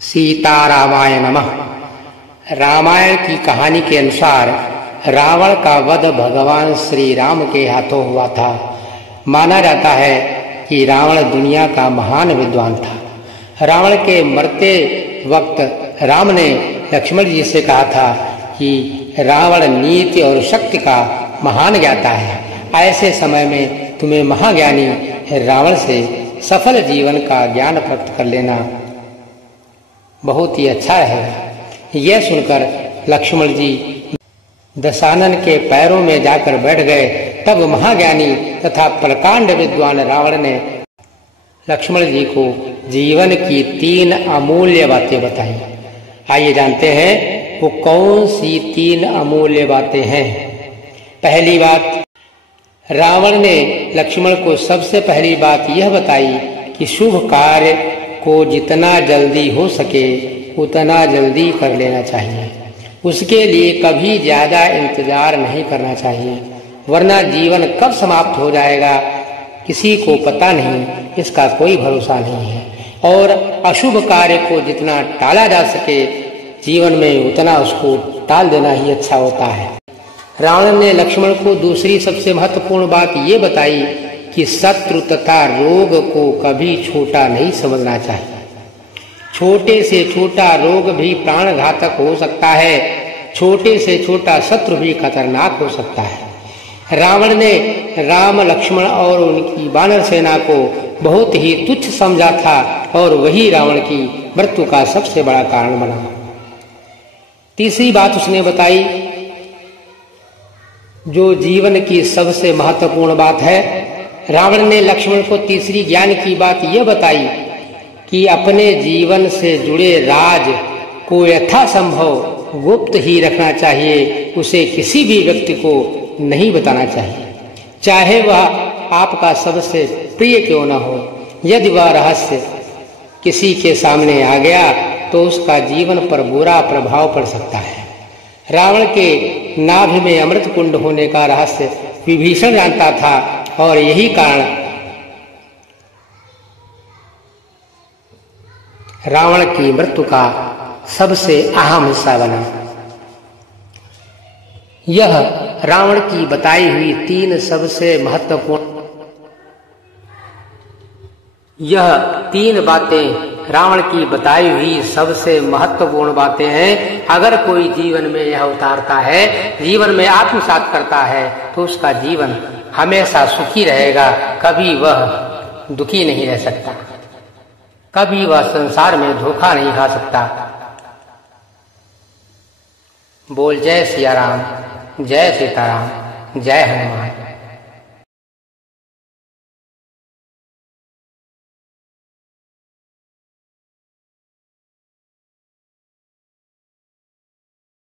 सीता रामायण नमः। रामायण की कहानी के अनुसार रावण का वध भगवान श्री राम के हाथों हुआ था। माना जाता है कि रावण दुनिया का महान विद्वान था। रावण के मरते वक्त राम ने लक्ष्मण जी से कहा था कि रावण नीति और शक्ति का महान ज्ञाता है। ऐसे समय में तुम्हें महाज्ञानी रावण से सफल जीवन का ज्ञान प्राप्त कर लेना बहुत ही अच्छा रहेगा। यह सुनकर लक्ष्मण जी दशानन के पैरों में जाकर बैठ गए। तब महाज्ञानी तथा प्रकांड विद्वान रावण ने लक्ष्मण जी को जीवन की 3 अमूल्य बातें बताई। आइए जानते हैं वो कौन सी 3 अमूल्य बातें हैं। पहली बात, रावण ने लक्ष्मण को सबसे पहली बात यह बताई कि शुभ कार्य को जितना जल्दी हो सके उतना जल्दी कर लेना चाहिए। उसके लिए कभी ज्यादा इंतजार नहीं करना चाहिए, वरना जीवन कब समाप्त हो जाएगा किसी को पता नहीं, इसका कोई भरोसा नहीं है। और अशुभ कार्य को जितना टाला जा सके जीवन में उतना उसको टाल देना ही अच्छा होता है। रावण ने लक्ष्मण को दूसरी सबसे महत्वपूर्ण बात ये बताई कि शत्रु तथा रोग को कभी छोटा नहीं समझना चाहिए। छोटे से छोटा रोग भी प्राण घातक हो सकता है, छोटे से छोटा शत्रु भी खतरनाक हो सकता है। रावण ने राम, लक्ष्मण और उनकी वानर सेना को बहुत ही तुच्छ समझा था और वही रावण की मृत्यु का सबसे बड़ा कारण बना। तीसरी बात उसने बताई जो जीवन की सबसे महत्वपूर्ण बात है। रावण ने लक्ष्मण को तीसरी ज्ञान की बात यह बताई कि अपने जीवन से जुड़े राज को यथासंभव गुप्त ही रखना चाहिए, उसे किसी भी व्यक्ति को नहीं बताना चाहिए, चाहे वह आपका सबसे प्रिय क्यों न हो। यदि वह रहस्य किसी के सामने आ गया तो उसका जीवन पर बुरा प्रभाव पड़ सकता है। रावण के नाभि में अमृत कुंड होने का रहस्य विभीषण जानता था और यही कारण रावण की मृत्यु का सबसे अहम हिस्सा बना। यह रावण की बताई हुई 3 सबसे महत्वपूर्ण रावण की बताई हुई सबसे महत्वपूर्ण बातें हैं। अगर कोई जीवन में यह उतारता है, जीवन में आत्मसात करता है, तो उसका जीवन हमेशा सुखी रहेगा, कभी वह दुखी नहीं रह सकता, कभी वह संसार में धोखा नहीं खा सकता। बोल जय सिया राम, जय सीताराम, जय हनुमान।